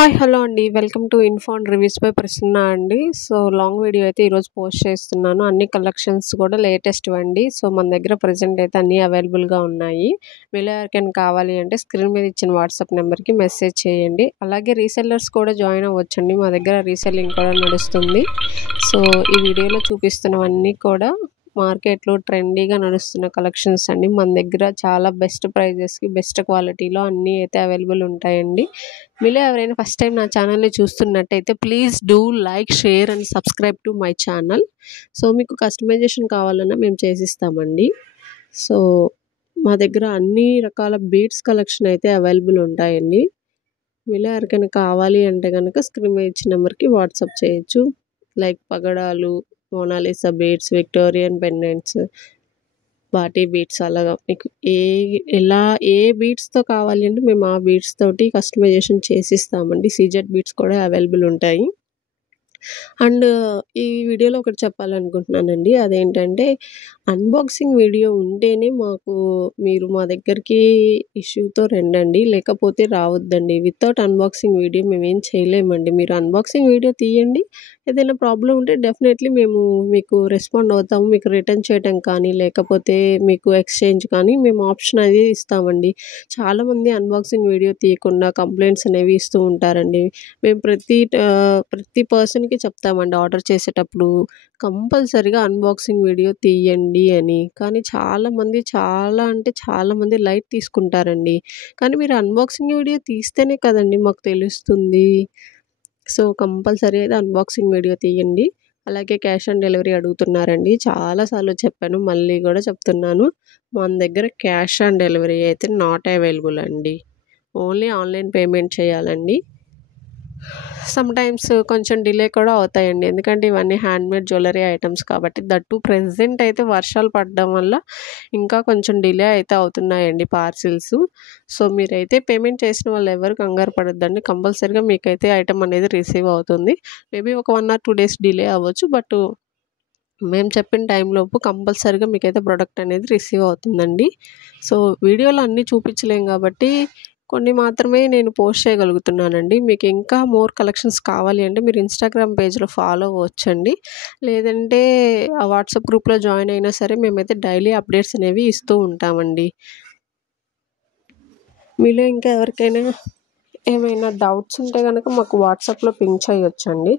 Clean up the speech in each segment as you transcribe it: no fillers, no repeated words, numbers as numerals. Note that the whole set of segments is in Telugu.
హాయ్ హలో అండి. Welcome to info and reviews by Prasanna అండి. సో లాంగ్ వీడియో అయితే ఈరోజు పోస్ట్ చేస్తున్నాను. అన్ని కలెక్షన్స్ కూడా లేటెస్ట్ అండి. సో మన దగ్గర ప్రజెంట్ అయితే అన్నీ అవైలబుల్గా ఉన్నాయి. మీలో ఎవరికైనా కావాలి అంటే స్క్రీన్ మీద ఇచ్చిన వాట్సాప్ నెంబర్కి మెసేజ్ చేయండి. అలాగే రీసెల్లర్స్ కూడా జాయిన్ అవ్వచ్చండి. మా దగ్గర రీసెల్లింగ్ కూడా నడుస్తుంది. సో ఈ వీడియోలో చూపిస్తున్నవన్నీ కూడా మార్కెట్లో ట్రెండీగా నడుస్తున్న కలెక్షన్స్ అండి. మన దగ్గర చాలా బెస్ట్ ప్రైజెస్కి బెస్ట్ క్వాలిటీలో అన్నీ అయితే అవైలబుల్ ఉంటాయండి. మీలో ఎవరైనా ఫస్ట్ టైం నా ఛానల్ని చూస్తున్నట్టయితే please do like, share and subscribe to my channel. So మీకు కస్టమైజేషన్ కావాలన్నా మేము చేసిస్తామండి. సో మా దగ్గర అన్ని రకాల బీడ్స్ కలెక్షన్ అయితే అవైలబుల్ ఉంటాయండి. మీలో ఎవరికైనా కావాలి అంటే కనుక స్క్రీన్ మీద ఇచ్చిన నెంబర్కి వాట్సాప్ చేయొచ్చు. లైక్ పగడాలు, మోనాలిసా బీడ్స్, విక్టోరియన్ పెండెంట్స్, బాటీ బీడ్స్, అలాగా మీకు ఏ బీడ్స్తో కావాలి అంటే మేము ఆ బీడ్స్ తోటి కస్టమైజేషన్ చేసిస్తామండి. సీజెడ్ బీడ్స్ కూడా అవైలబుల్ ఉంటాయి. అండ్ ఈ వీడియోలో ఒకటి చెప్పాలనుకుంటున్నానండి. అదేంటంటే అన్బాక్సింగ్ వీడియో ఉంటేనే మీరు మా దగ్గరికి ఇష్యూతో రండండి, లేకపోతే రావద్దండి. వితౌట్ అన్బాక్సింగ్ వీడియో మేమేం చేయలేమండి. మీరు అన్బాక్సింగ్ వీడియో తీయండి, ఏదైనా ప్రాబ్లం ఉంటే డెఫినెట్లీ మేము మీకు రెస్పాండ్ అవుతాము. మీకు రిటర్న్ చేయడం కానీ లేకపోతే మీకు ఎక్స్చేంజ్ కానీ మేము ఆప్షన్ అనేది ఇస్తామండి. చాలామంది అన్బాక్సింగ్ వీడియో తీయకుండా కంప్లైంట్స్ అనేవి ఇస్తూ ఉంటారండి. మేము ప్రతి పర్సన్కి చెప్తామండి ఆర్డర్ చేసేటప్పుడు కంపల్సరీగా అన్బాక్సింగ్ వీడియో తీయండి అని. కానీ చాలామంది లైట్ తీసుకుంటారండి. కానీ మీరు అన్బాక్సింగ్ వీడియో తీస్తేనే కదండి మాకు తెలుస్తుంది. సో కంపల్సరీ అయితే అన్బాక్సింగ్ వీడియో తీయండి. అలాగే క్యాష్ ఆన్ డెలివరీ అడుగుతున్నారండి. చాలాసార్లు చెప్పాను, మళ్ళీ కూడా చెప్తున్నాను. మన దగ్గర క్యాష్ ఆన్ డెలివరీ అయితే నాట్ అవైలబుల్ అండి. ఓన్లీ ఆన్లైన్ పేమెంట్ చేయాలండి. సమ్టైమ్స్ కొంచెం డిలే కూడా అవుతాయండి, ఎందుకంటే ఇవన్నీ హ్యాండ్మేడ్ జ్యువెలరీ ఐటమ్స్ కాబట్టి. దట్టు ప్రెజెంట్ అయితే వర్షాలు పడడం వల్ల ఇంకా కొంచెం డిలే అయితే అవుతున్నాయండి పార్సిల్స్. సో మీరైతే పేమెంట్ చేసిన వాళ్ళు ఎవరు కంగారు పడొద్దండి. కంపల్సరీగా మీకైతే ఐటమ్ అనేది రిసీవ్ అవుతుంది. మేబీ ఒక 1 or 2 days డిలే అవ్వచ్చు, బట్ మేము చెప్పిన టైంలోపు కంపల్సరీగా మీకైతే ప్రోడక్ట్ అనేది రిసీవ్ అవుతుందండి. సో వీడియోలో అన్నీ చూపించలేం కాబట్టి కొన్ని మాత్రమే నేను పోస్ట్ చేయగలుగుతున్నానండి. మీకు ఇంకా మోర్ కలెక్షన్స్ కావాలి అంటే మీరు ఇన్స్టాగ్రామ్ పేజ్లో ఫాలో అవ్వచ్చండి. లేదంటే ఆ వాట్సాప్ గ్రూప్లో జాయిన్ అయినా సరే మేమైతే డైలీ అప్డేట్స్ అనేవి ఇస్తూ ఉంటామండి. మీలో ఇంకా ఎవరికైనా ఏమైనా డౌట్స్ ఉంటే కనుక మాకు వాట్సాప్లో పింక్ చేయొచ్చండి.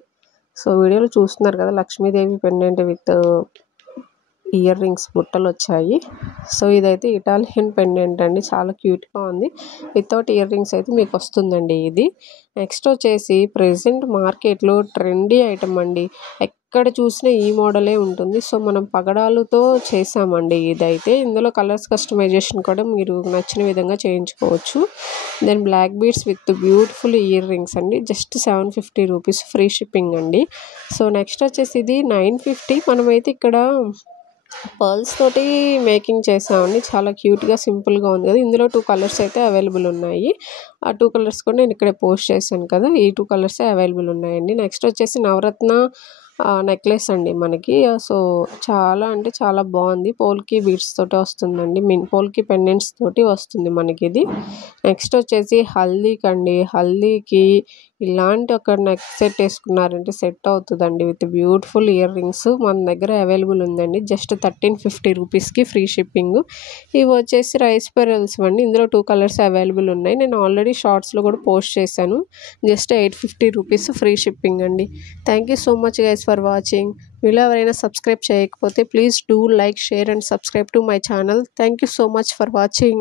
సో వీడియోలో చూస్తున్నారు కదా, Lakshmidevi pendant with ear rings బుట్టలు వచ్చాయి. సో ఇదైతే ఇటాలియన్ పెండెంట్ అండి, చాలా క్యూట్గా ఉంది. వితౌట్ ఇయర్ రింగ్స్ అయితే మీకు వస్తుందండి ఇది. నెక్స్ట్ వచ్చేసి ప్రెజెంట్ మార్కెట్లో ట్రెండీ ఐటమ్ అండి. ఎక్కడ చూసినా ఈ మోడలే ఉంటుంది. సో మనం పగడాలతో చేసామండి ఇదైతే. ఇందులో కలర్స్ కస్టమైజేషన్ కూడా మీరు నచ్చిన విధంగా చేయించుకోవచ్చు. Then black beads with beautiful earrings అండి. జస్ట్ 750 రూపీస్, ఫ్రీ షిప్పింగ్ అండి. సో నెక్స్ట్ వచ్చేసి ఇది 950. మనమైతే ఇక్కడ పర్ల్స్ తోటి మేకింగ్ చేసామండి. చాలా క్యూట్గా సింపుల్గా ఉంది కదా. ఇందులో 2 కలర్స్ అయితే అవైలబుల్ ఉన్నాయి. ఆ 2 కలర్స్ కూడా నేను ఇక్కడే పోస్ట్ చేశాను కదా, ఈ 2 కలర్సే అవైలబుల్ ఉన్నాయండి. నెక్స్ట్ వచ్చేసి నవరత్న నెక్లెస్ అండి మనకి. సో చాలా అంటే చాలా బాగుంది. పోల్కి బీడ్స్ తోటి వస్తుందండి, పోల్కి పెండెంట్స్ తోటి వస్తుంది మనకి ఇది. నెక్స్ట్ వచ్చేసి హల్దీకి ఇలాంటి ఒక నెక్ సెట్ వేసుకున్నారంటే సెట్ అవుతుందండి విత్ బ్యూటిఫుల్ ఇయర్ రింగ్స్. మన దగ్గర అవైలబుల్ ఉందండి. జస్ట్ 1350 రూపీస్కి ఫ్రీ షిప్పింగ్. ఇవి వచ్చేసి రైస్ పెరల్స్ అండి. ఇందులో 2 కలర్స్ అవైలబుల్ ఉన్నాయి. నేను ఆల్రెడీ షార్ట్స్లో కూడా పోస్ట్ చేశాను. జస్ట్ 850 రూపీస్ ఫ్రీ షిప్పింగ్ అండి. Thank you so much guys for watching. మీలో ఎవరైనా సబ్స్క్రైబ్ చేయకపోతే please do like, share and subscribe to my channel. Thank you so much for watching.